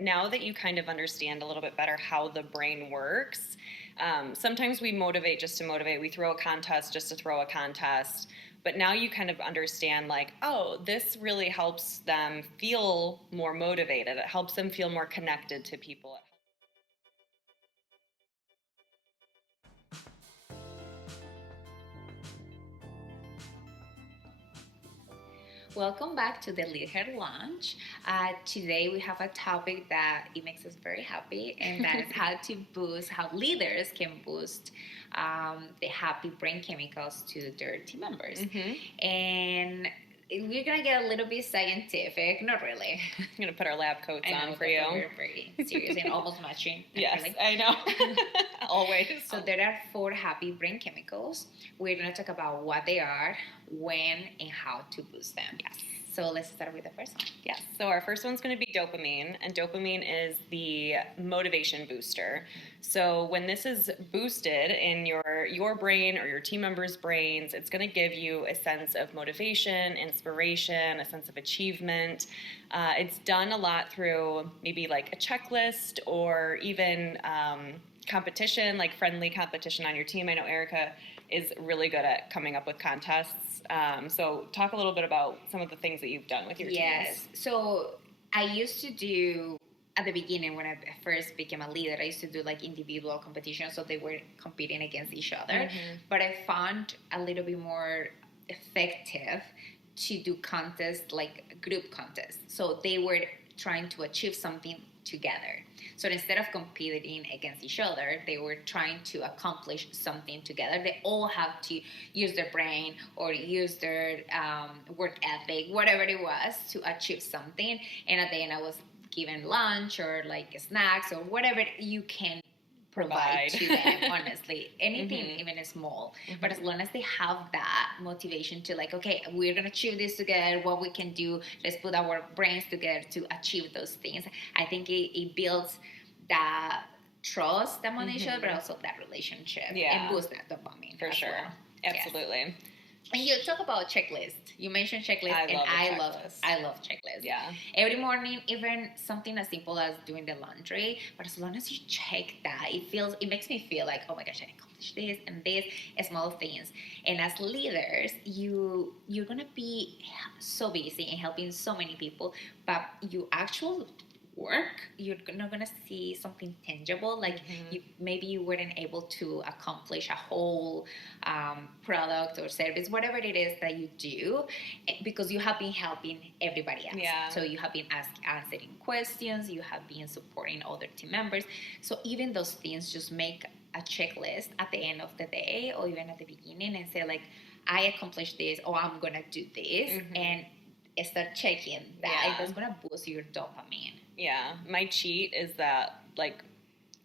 now that you kind of understand a little bit better how the brain works, sometimes we motivate just to motivate. We throw a contest just to throw a contest. But now you kind of understand, like, oh, this really helps them feel more motivated. It helps them feel more connected to people. Welcome back to the LeadHer Lounge. Today we have a topic that it makes us very happy, and that is how leaders can boost the happy brain chemicals to their team members. Mm-hmm. And we're gonna get a little bit scientific, not really. I'm gonna put our lab coats on for you. We're very serious and almost matching. Yes, I know. Always. So there are 4 happy brain chemicals. We're gonna talk about what they are, when, and how to boost them. Yes. So let's start with the first one. Yes. So our first one's going to be dopamine, and dopamine is the motivation booster. So when this is boosted in your brain or your team members' brains, it's going to give you a sense of motivation, inspiration, a sense of achievement. It's done a lot through maybe like a checklist or even competition, like friendly competition on your team. I know Erica is really good at coming up with contests. So talk a little bit about some of the things that you've done with your teams. Yes. So I used to do, at the beginning when I first became a leader, I used to do like individual competitions, so they were competing against each other. Mm-hmm. But I found a little bit more effective to do contests, like group contests. So they were trying to achieve something together. So instead of competing against each other, they were trying to accomplish something together. They all have to use their brain or use their work ethic, whatever it was, to achieve something. And at the end, I was given lunch or like snacks or whatever you can provide to them, honestly. Anything, Mm-hmm. even small. Mm-hmm. But as long as they have that motivation to like, okay, we're going to achieve this together, what we can do, let's put our brains together to achieve those things. I think it builds that trust among each other, but also that relationship. Yeah. And boosts that dopamine. For sure. Well. Absolutely. Yes. And you talk about checklist. You mentioned checklist, I love checklists. Yeah. Every morning, even something as simple as doing the laundry, but as long as you check that, it makes me feel like, oh my gosh, I accomplished this and this, small things. And as leaders, you're gonna be so busy and helping so many people, but you actually work, you're not gonna see something tangible. Like maybe you weren't able to accomplish a whole product or service, whatever it is that you do, because you have been helping everybody else. Yeah. So you have been answering questions, you have been supporting other team members. So even those things, just make a checklist at the end of the day or even at the beginning and say like, I accomplished this, or I'm gonna do this, and start checking that. Yeah. That's gonna boost your dopamine. Yeah, my cheat is that, like,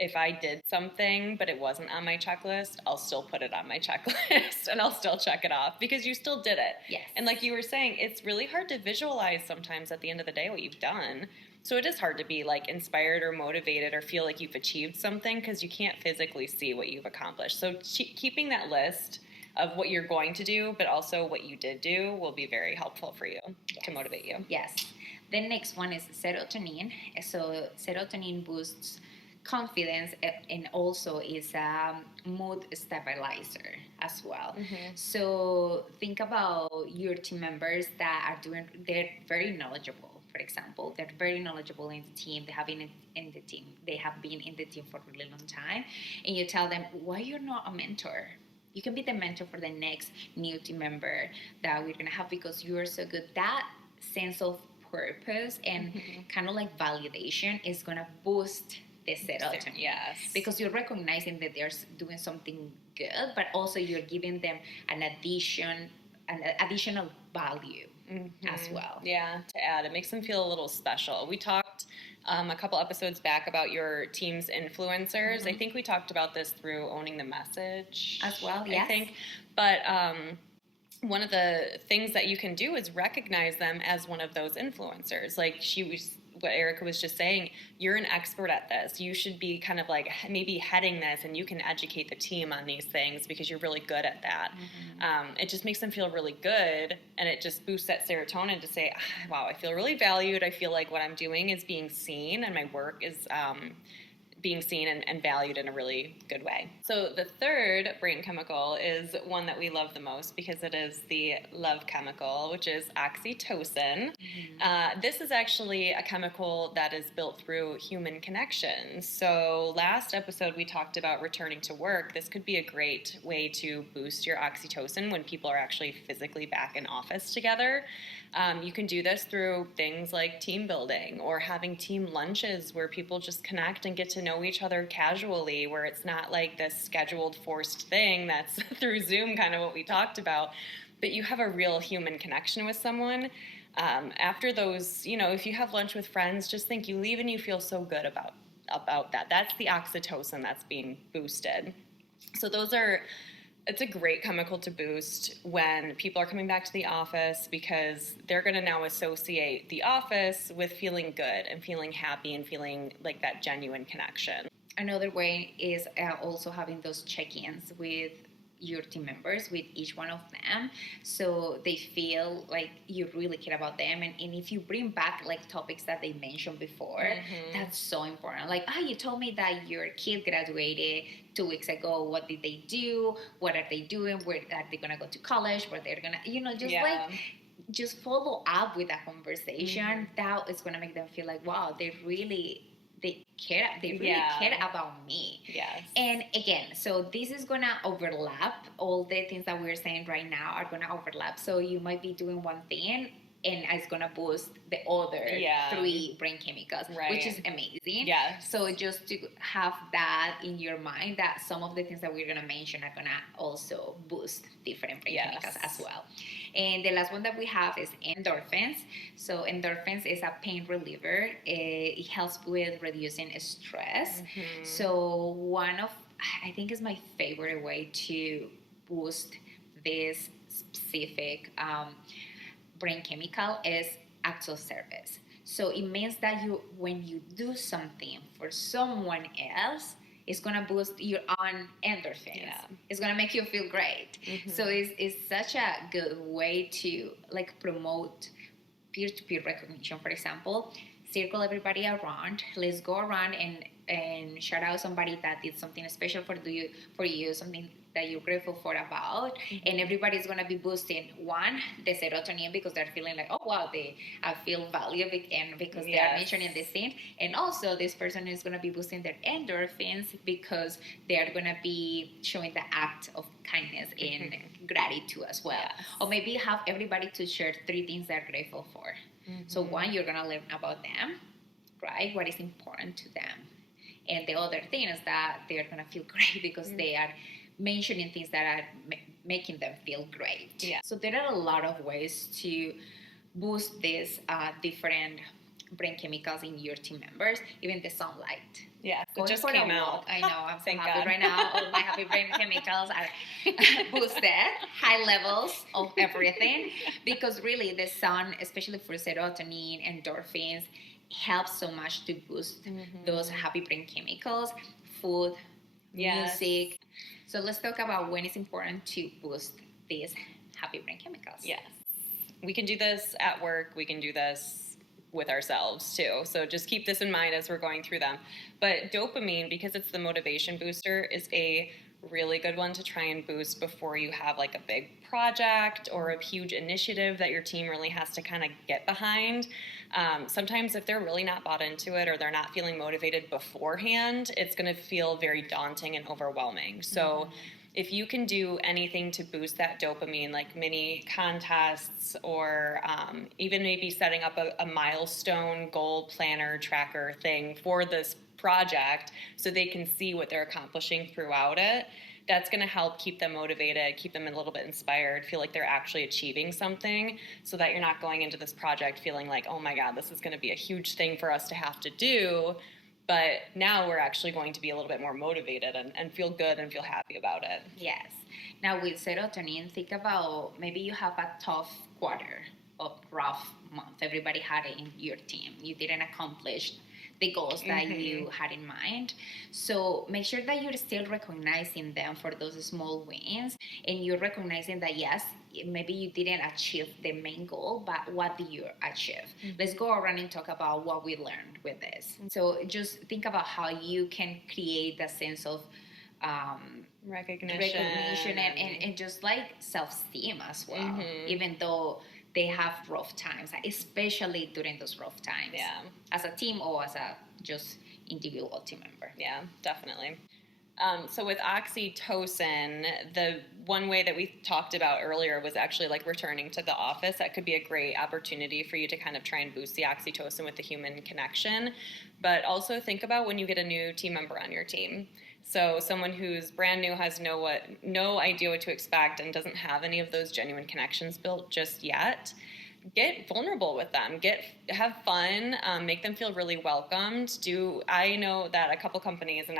if I did something but it wasn't on my checklist, I'll still put it on my checklist and I'll still check it off because you still did it. Yes. And like you were saying, it's really hard to visualize sometimes at the end of the day what you've done. So it is hard to be like inspired or motivated or feel like you've achieved something because you can't physically see what you've accomplished. So keeping that list of what you're going to do, but also what you did do, will be very helpful for you to motivate you. Yes. The next one is serotonin. So serotonin boosts confidence and also is a mood stabilizer as well. So think about your team members that they're very knowledgeable. For example, they're very knowledgeable in the team. They have been in the team. They have been in the team for a really long time. And you tell them, why you're not a mentor? You can be the mentor for the next new team member that we're going to have because you are so good. That sense of purpose and kind of like validation is going to boost the serotonin. Yes. Because you're recognizing that they're doing something good, but also you're giving them an additional value as well. Yeah, to add. It makes them feel a little special. We talked a couple episodes back about your team's influencers. I think we talked about this through Owning the Message as well, yes. I think. But one of the things that you can do is recognize them as one of those influencers. Like what Erica was just saying, you're an expert at this. You should be kind of like maybe heading this, and you can educate the team on these things because you're really good at that. It just makes them feel really good, and it just boosts that serotonin to say, wow, I feel really valued. I feel like what I'm doing is being seen, and my work is being seen and valued in a really good way. So the third brain chemical is one that we love the most because it is the love chemical, which is oxytocin. This is actually a chemical that is built through human connection. So last episode we talked about returning to work. This could be a great way to boost your oxytocin when people are actually physically back in office together. You can do this through things like team building or having team lunches where people just connect and get to know each other casually, where it's not like this scheduled, forced thing that's through Zoom, kind of what we talked about, but you have a real human connection with someone. After those, if you have lunch with friends, just think you leave and you feel so good about that. That's the oxytocin that's being boosted. So it's a great chemical to boost when people are coming back to the office because they're going to now associate the office with feeling good and feeling happy and feeling like that genuine connection. Another way is also having those check-ins with your team members, with each one of them, so they feel like you really care about them. And if you bring back like topics that they mentioned before, that's so important. Like, you told me that your kid graduated 2 weeks ago. What did they do? What are they doing? Where are they gonna go to college? Where they're gonna, just follow up with that conversation. That is gonna make them feel like, wow, they really care about me. Yes. And again, so this is gonna overlap. All the things that we're saying right now are gonna overlap. So you might be doing one thing and it's gonna boost the other 3 brain chemicals, which is amazing. Yeah. So just to have that in your mind, that some of the things that we're gonna mention are gonna also boost different brain chemicals as well. And the last one that we have is endorphins. So endorphins is a pain reliever. It helps with reducing stress. So I think is my favorite way to boost this specific brain chemical is acts of service. So it means that when you do something for someone else, it's gonna boost your own endorphins. Yeah. It's gonna make you feel great. So it's such a good way to like promote peer-to-peer recognition. For example, circle everybody around. Let's go around and shout out somebody that did something special for you, something that you're grateful for about, and everybody's gonna be boosting the serotonin because they're feeling like, oh wow, I feel valued, and because they are mentioning this thing, and also this person is gonna be boosting their endorphins because they are gonna be showing the act of kindness and gratitude as well. Or maybe have everybody to share 3 things they're grateful for. So one, you're gonna learn about them, right? What is important to them, and the other thing is that they're gonna feel great because they are mentioning things that are making them feel great. Yeah. So there are a lot of ways to boost these different brain chemicals in your team members, even the sunlight. Yeah, it just came out. I know, I'm so happy God. Right now. All my happy brain chemicals are boosted, high levels of everything, because really the sun, especially for serotonin, endorphins, helps so much to boost those happy brain chemicals, food, music. So let's talk about when it's important to boost these happy brain chemicals. Yes. We can do this at work. We can do this with ourselves too. So just keep this in mind as we're going through them. But dopamine, because it's the motivation booster, is a really good one to try and boost before you have like a big project or a huge initiative that your team really has to kind of get behind. Sometimes if they're really not bought into it or they're not feeling motivated beforehand, it's going to feel very daunting and overwhelming. So if you can do anything to boost that dopamine, like mini contests or even maybe setting up a milestone goal planner tracker thing for this project so they can see what they're accomplishing throughout it, that's going to help keep them motivated, keep them a little bit inspired, feel like they're actually achieving something, so that you're not going into this project feeling like, oh my God, this is going to be a huge thing for us to have to do. But now we're actually going to be a little bit more motivated and feel good and feel happy about it. Yes. Now with serotonin, think about maybe you have a tough quarter, a rough month. Everybody had it in your team. You didn't accomplish the goals that you had in mind. So make sure that you're still recognizing them for those small wins, and you're recognizing that yes, maybe you didn't achieve the main goal, but what did you achieve? Let's go around and talk about what we learned with this. So just think about how you can create that sense of recognition and just like self-esteem as well, even though they have rough times, especially during those rough times. Yeah. As a team or as a just individual team member. Yeah, definitely. So with oxytocin, the one way that we talked about earlier was actually like returning to the office. That could be a great opportunity for you to kind of try and boost the oxytocin with the human connection. But also think about when you get a new team member on your team. So someone who's brand new has no idea what to expect and doesn't have any of those genuine connections built just yet. Get vulnerable with them. Have fun. Make them feel really welcomed. I know that a couple companies, and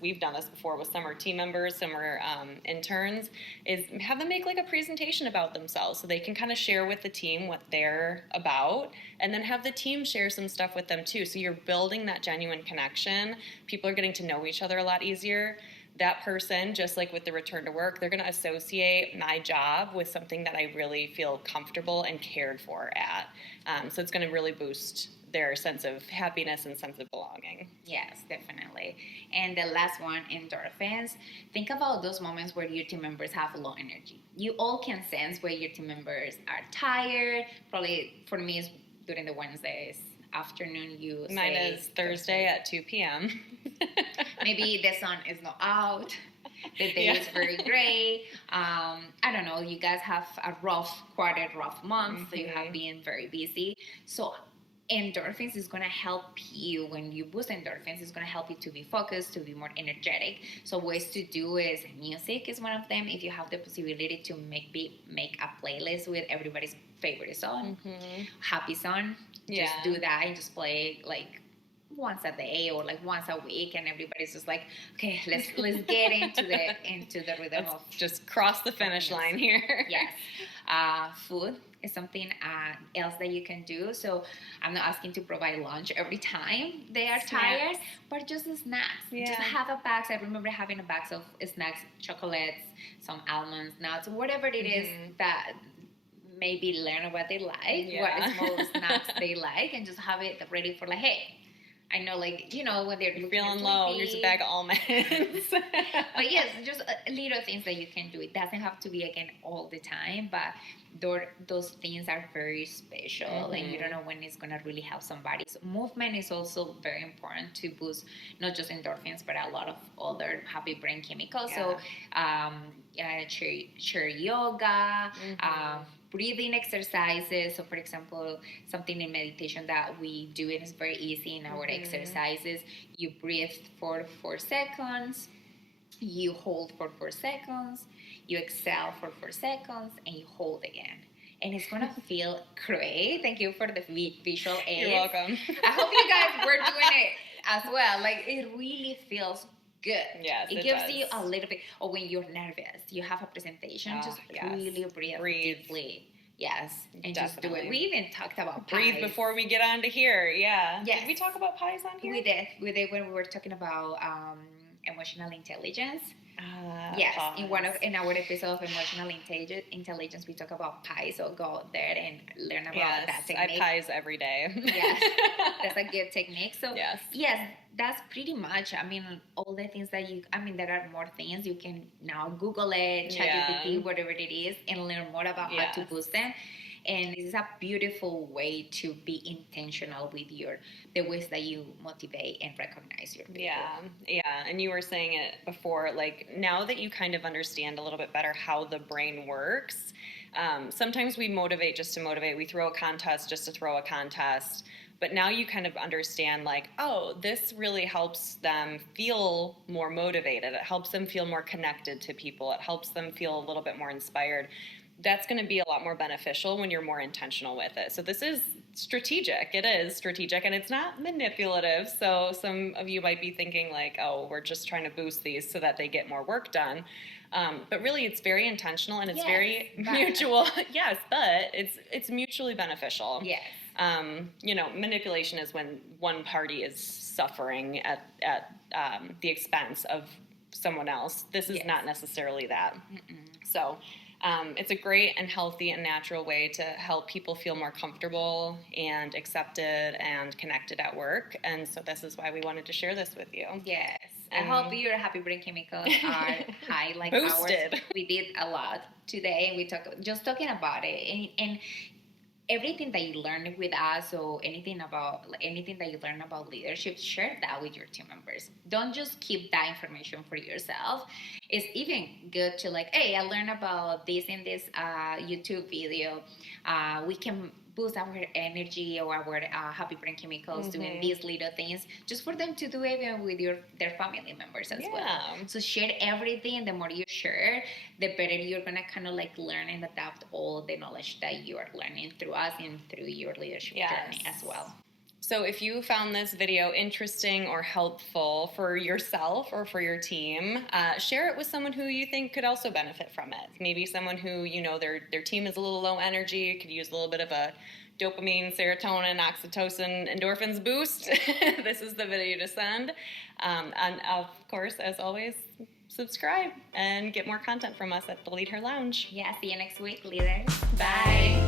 we've done this before with some are team members, some are interns, is have them make like a presentation about themselves so they can kind of share with the team what they're about, and then have the team share some stuff with them too. So you're building that genuine connection. People are getting to know each other a lot easier. That person, just like with the return to work, they're going to associate my job with something that I really feel comfortable and cared for at. So it's going to really boost their sense of happiness and sense of belonging. Yes, definitely. And the last one, endorphins. Think about those moments where your team members have low energy. You all can sense where your team members are tired. Probably for me, it's during the Wednesdays afternoon. Mine is Thursday at 2 p.m. Maybe the sun is not out. The day is very gray. I don't know. You guys have a rough month. So you have been very busy. So endorphins is going to help you. When you boost endorphins, it's going to help you to be focused, to be more energetic. So ways to do is music is one of them. If you have the possibility to make a playlist with everybody's favorite song, happy song, just do that and just play like once a day or like once a week, and everybody's just like, okay, let's get into the rhythm of just cross the finish line here. Yes. Food is something else that you can do. So I'm not asking to provide lunch every time they are tired, but just snacks. Just have a box. I remember having a box of snacks, chocolates, some almonds, nuts, whatever it is that maybe learn what they like, what small snacks they like, and just have it ready for like, hey, I know, like, you know, when they're feeling low, here's a bag of almonds. But yes, just little things that you can do. It doesn't have to be, again, all the time, but those things are very special, and you don't know when it's going to really help somebody. So movement is also very important to boost not just endorphins, but a lot of other happy brain chemicals. So chair yoga, breathing exercises. So for example, something in meditation that we do, and it's very easy in our exercises, you breathe for 4 seconds, you hold for 4 seconds, you exhale for 4 seconds, and you hold again. And it's going to feel great. Thank you for the visual aid. You're welcome. I hope you guys were doing it as well. Like, it really feels good. Yes, it gives you a little bit. Or when you're nervous, you have a presentation, just really breathe deeply. Yes, and just do it. We even talked about pies. Breathe before we get on to here. Yeah. Yes. Did we talk about pies on here? We did when we were talking about emotional intelligence. Yes, pause. in our episode of emotional intelligence, we talk about pies. So go there and learn about that technique. I pies every day. Yes, that's a good technique. So yes, that's pretty much. I mean, all the things that there are more things you can now Google it, ChatGPT, whatever it is, and learn more about how to boost them. And this is a beautiful way to be intentional with the ways that you motivate and recognize your people. Yeah. And you were saying it before, like now that you kind of understand a little bit better how the brain works, sometimes we motivate just to motivate. We throw a contest just to throw a contest. But now you kind of understand, like, oh, this really helps them feel more motivated. It helps them feel more connected to people. It helps them feel a little bit more inspired. That's going to be a lot more beneficial when you're more intentional with it. So this is strategic. It is strategic, and it's not manipulative. So some of you might be thinking like, oh, we're just trying to boost these so that they get more work done. But really, it's very intentional and it's Yes, very but- mutual. Yes, but it's mutually beneficial. Yes. Manipulation is when one party is suffering at the expense of someone else. This is Yes. not necessarily that. So it's a great and healthy and natural way to help people feel more comfortable and accepted and connected at work. And so this is why we wanted to share this with you. Yes. I hope your happy brain chemicals are high like Boosted. ours. We did a lot today, and we talking about it, and everything that you learn with us, or anything that you learn about leadership, share that with your team members. Don't just keep that information for yourself. It's even good to hey, I learned about this in this YouTube video. We can boost our energy or our happy brain chemicals doing these little things, just for them to do even with their family members as well. So share everything. The more you share, the better you're gonna kind of learn and adapt all the knowledge that you are learning through us and through your leadership journey as well. So if you found this video interesting or helpful for yourself or for your team, share it with someone who you think could also benefit from it. Maybe someone who, their team is a little low energy, could use a little bit of a dopamine, serotonin, oxytocin, endorphins boost. This is the video to send. And of course, as always, subscribe and get more content from us at the LeadHer Lounge. Yeah, see you next week, leaders. Bye.